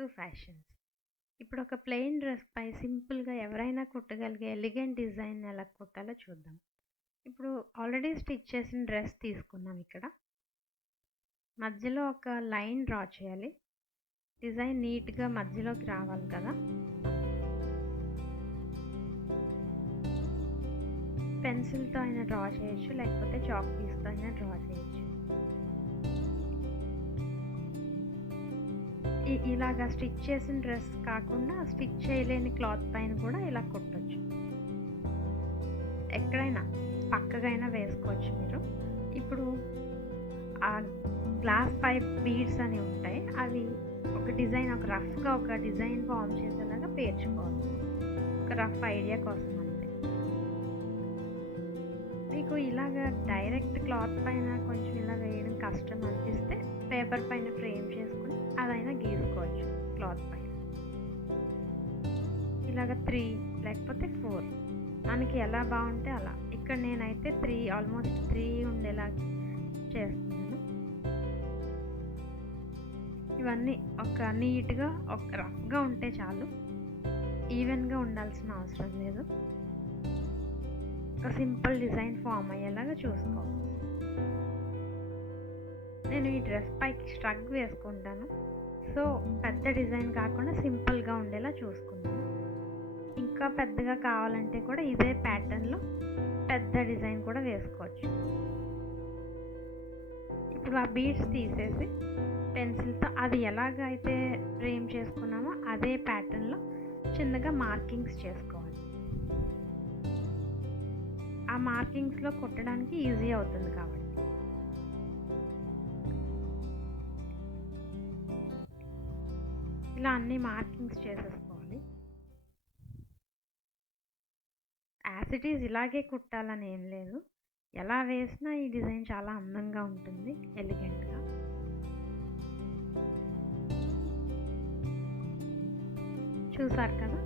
Vasu fashions. ఇప్పుడు ఒక plain డ్రెస్‌పై సింపుల్‌గా ఎవరైనా కుట్టగలిగే ఎలిగెంట్ డిజైన్ ఎలా కుట్టాలో చూద్దాం. ఇప్పుడు ఆల్రెడీ స్టిచ్ చేసిన డ్రెస్ తీసుకున్నాం ఇక్కడ. మధ్యలో ఒక లైన్ డ్రా చేయాలి. డిజైన్ నీట్‌గా మధ్యలోకి రావాలి కదా! పెన్సిల్‌తో అయినా డ్రా చేయొచ్చు, లేకపోతే చాక్ పీస్‌తో అయినా డ్రా చేయొచ్చు. ఇలాగా స్టిచ్ చేసిన డ్రెస్ కాకుండా స్టిచ్ చేయలేని క్లాత్ పైన కూడా ఇలా కుట్టొచ్చు. ఎక్కడైనా పక్కగైనా వేసుకోవచ్చు మీరు. ఇప్పుడు ఆ గ్లాస్ పైప్ బీడ్స్ అని ఉంటాయి, అవి ఒక డిజైన్, ఒక రఫ్గా ఒక డిజైన్ ఫామ్ చేసేలాగా పేర్చుకోవాలి. ఒక రఫ్ ఐడియా కోసం అంతే. మీకు ఇలాగా డైరెక్ట్ క్లాత్ పైన కొంచెం ఇలా వేయడం కష్టం అనిపిస్తే పేపర్ పైన ఫ్రేమ్ చేసుకుని అదైనా గీసుకోవచ్చు క్లాత్ పైన. ఇలాగ 3 లేకపోతే 4 మనకి ఎలా బాగుంటే అలా. ఇక్కడ నేనైతే 3 ఆల్మోస్ట్ 3 ఉండేలా చేస్తున్నాను. ఇవన్నీ ఒక నీట్గా ఒక రఫ్గా ఉంటే చాలు, ఈవెన్గా ఉండాల్సిన అవసరం లేదు. ఒక సింపుల్ డిజైన్ ఫామ్ అయ్యేలాగా చూసుకోవాలి. నేను ఈ డ్రెస్ పైకి స్ట్రగ్ వేసుకుంటాను, సో పెద్ద డిజైన్ కాకుండా సింపుల్గా ఉండేలా చూసుకుంటాను. ఇంకా పెద్దగా కావాలంటే కూడా ఇదే ప్యాటర్న్లో పెద్ద డిజైన్ కూడా వేసుకోవచ్చు. ఇప్పుడు ఆ బీడ్స్ తీసేసి పెన్సిల్తో అది ఎలాగైతే ఫ్రేమ్ చేసుకున్నామో అదే ప్యాటర్న్లో చిన్నగా మార్కింగ్స్ చేసుకోవాలి. ఆ మార్కింగ్స్లో కుట్టడానికి ఈజీ అవుతుంది కాబట్టి. ఇలా అన్ని మార్కింగ్స్ చేసేసుకోవాలి. యాజ్ ఇట్ ఈజ్ ఇలాగే కుట్టాలని ఏం లేదు, ఎలా వేసినా ఈ డిజైన్ చాలా అందంగా ఉంటుంది, ఎలిగెంట్గా. చూసారు కదా,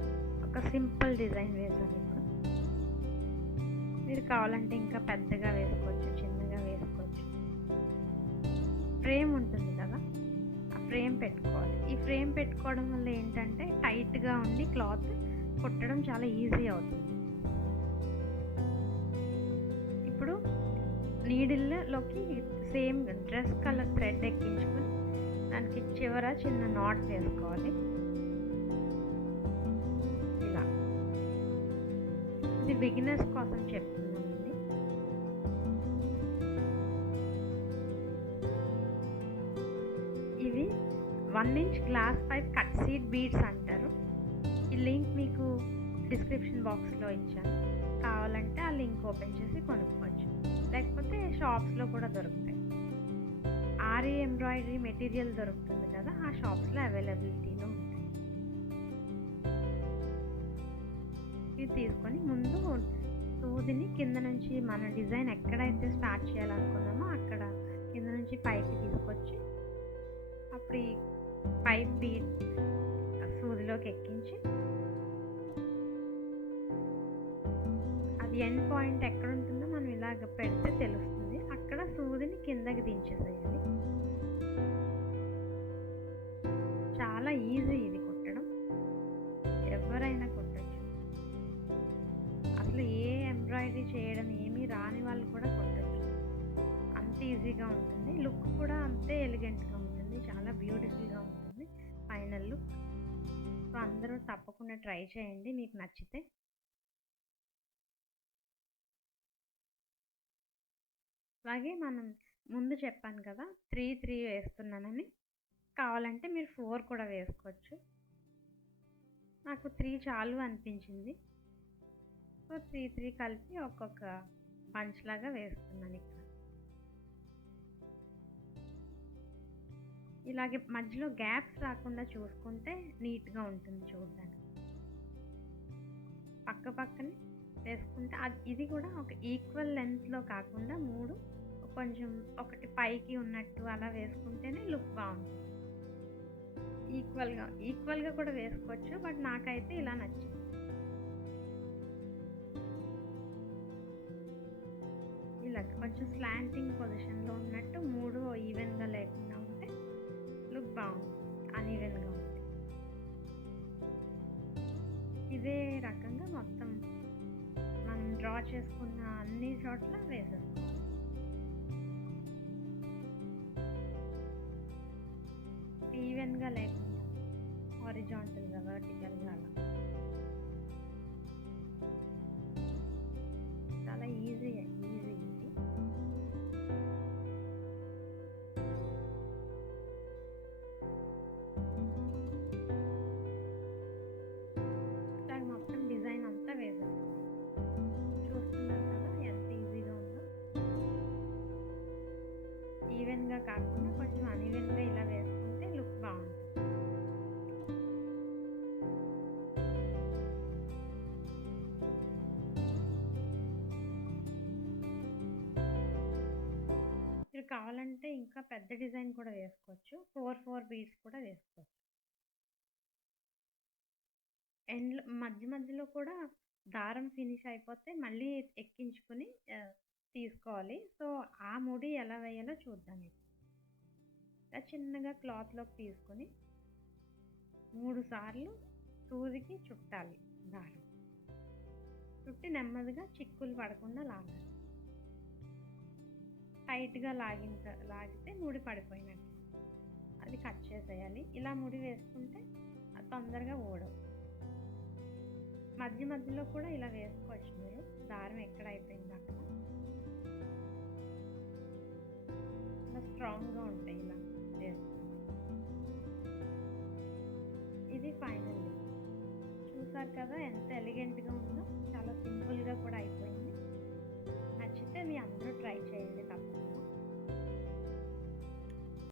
ఒక సింపుల్ డిజైన్ వేసాను. ఇప్పుడు మీరు కావాలంటే ఇంకా పెద్దగా వేసుకోవచ్చు, చిన్నగా వేసుకోవచ్చు. ఫ్రేమ్ ఉంటుంది కదా, ఆ ఫ్రేమ్ పెట్టుకోవాలి. ఈ ఫ్రేమ్ పెట్టుకోవడం వల్ల ఏంటంటే టైట్గా ఉండి క్లాత్ కుట్టడం చాలా ఈజీ అవుతుంది. ఇప్పుడు నీడిల్లోకి సేమ్ డ్రెస్ కలర్ థ్రెడ్ ఎక్కించుకొని దానికి చివర చిన్న నాట్ వేసుకోవాలి. ఇలా ఇది బిగినర్స్ కోసం చెప్తున్నానండి. ఇవి 1 inch glass pipe cut seed beads అంటారు. ఈ లింక్ మీకు డిస్క్రిప్షన్ బాక్స్లో ఇచ్చాను, కావాలంటే ఆ లింక్ ఓపెన్ చేసి కొనుక్కోవచ్చు, లేకపోతే షాప్స్లో కూడా దొరుకుతాయి. ఆరి ఎంబ్రాయిడరీ మెటీరియల్ దొరుకుతుంది కదా, ఆ షాప్స్లో అవైలబిలిటీలో ఉంటాయి. ఇది తీసుకొని ముందు సూదిని కింద నుంచి మన డిజైన్ ఎక్కడైతే స్టార్ట్ చేయాలనుకున్నామో అక్కడ కింద నుంచి పైకి తీసుకొచ్చి అప్పుడు ఈ పైప్ బీడ్ సూదిలోకి ఎక్కించి అది ఎండ్ పాయింట్ ఎక్కడ ఉంటుందో మనం ఇలాగ పెడితే తెలుస్తుంది. అక్కడ సూదిని కిందకి దించేసేయాలి. చాలా ఈజీ ఇది కుట్టడం, ఎవరైనా కుట్టచ్చు. అసలు ఏ ఎంబ్రాయిడరీ చేయడం ఏమీ రాని వాళ్ళు కూడా కుట్టచ్చు, అంత ఈజీగా ఉంటుంది. లుక్ కూడా అంతే ఎలిగెంట్గా ఉంటుంది, చాలా బ్యూటిఫుల్గా ఉంటుంది ఫైనల్ లుక్. సో అందరూ తప్పకుండా ట్రై చేయండి మీకు నచ్చితే. అలాగే మనం ముందు చెప్పాను కదా 3 వేస్తున్నానని, కావాలంటే మీరు 4 కూడా వేసుకోవచ్చు. నాకు 3 చాలు అనిపించింది, సో 3 కలిపి ఒక్కొక్క బంచ్ లాగా వేస్తున్నాను ఇక్కడ. ఇలాగే మధ్యలో గ్యాప్స్ రాకుండా చూసుకుంటే నీట్గా ఉంటుంది చూడడానికి. పక్క పక్కనే వేసుకుంటే ఇది కూడా ఒక ఈక్వల్ లెంత్లో కాకుండా 3 కొంచెం ఒకటి పైకి ఉన్నట్టు అలా వేసుకుంటేనే లుక్ బాగుంటుంది. ఈక్వల్గా కూడా వేసుకోవచ్చు, బట్ నాకైతే ఇలా నచ్చింది. ఇలా కొంచెం స్లాంటింగ్ పొజిషన్లో ఉన్నట్టు 3 ఈవెన్గా లేకుండా ఉంటే లుక్ బాగుంటుంది, అన్ఈవెన్గా ఉంటుంది. ఇదే రకంగా మొత్తం మనం డ్రా చేసుకున్న అన్ని చోట్ల వేసేసుకోవాలి. ఈవెన్గా లేకుండా హారిజాంటల్గా, వర్టికల్గా అలా. చాలా ఈజీ ఇది. ఇట్లా మొత్తం డిజైన్ అంతా వేసేసుకోవాలి. చూస్తున్నారు కదా ఎంత ఈజీగా ఉందో. ఈవెన్గా కాకుండా కొంచెం అన్ఈవెన్గా ఇలా వేసుకుంటే లుక్ బాగుంటుంది. మీరు కావాలంటే ఇంకా పెద్ద డిజైన్ కూడా వేసుకోవచ్చు. 4 బీడ్స్ కూడా వేసుకోవచ్చు. ఎండ్లో మధ్యలో కూడా దారం ఫినిష్ అయిపోతే మళ్ళీ ఎక్కించుకుని తీసుకోవాలి. సో ఆ ముడి ఎలా వేయాలో చూద్దాం ఇప్పుడు. ఇలా చిన్నగా క్లాత్లోకి తీసుకొని 3 సార్లు సూదికి చుట్టాలి దారం. చుట్టి నెమ్మదిగా చిక్కులు పడకుండా లాగాలి. టైట్గా లాగితే ముడి పడిపోయినట్టు. అది కట్ చేసేయాలి. ఇలా ముడి వేసుకుంటే అది తొందరగా ఊడవు. మధ్యలో కూడా ఇలా వేసుకోవచ్చు మీరు. దారం ఎక్కడ అయిపోయింది అక్కడ. ఇలా స్ట్రాంగ్గా ఉంటాయి ఇలా వేసుకుంటే. ఇది ఫైనల్ లుక్. చూసారు కదా ఎంత ఎలిగెంట్గా ఉందో. చాలా సింపుల్గా కూడా అయిపోయింది.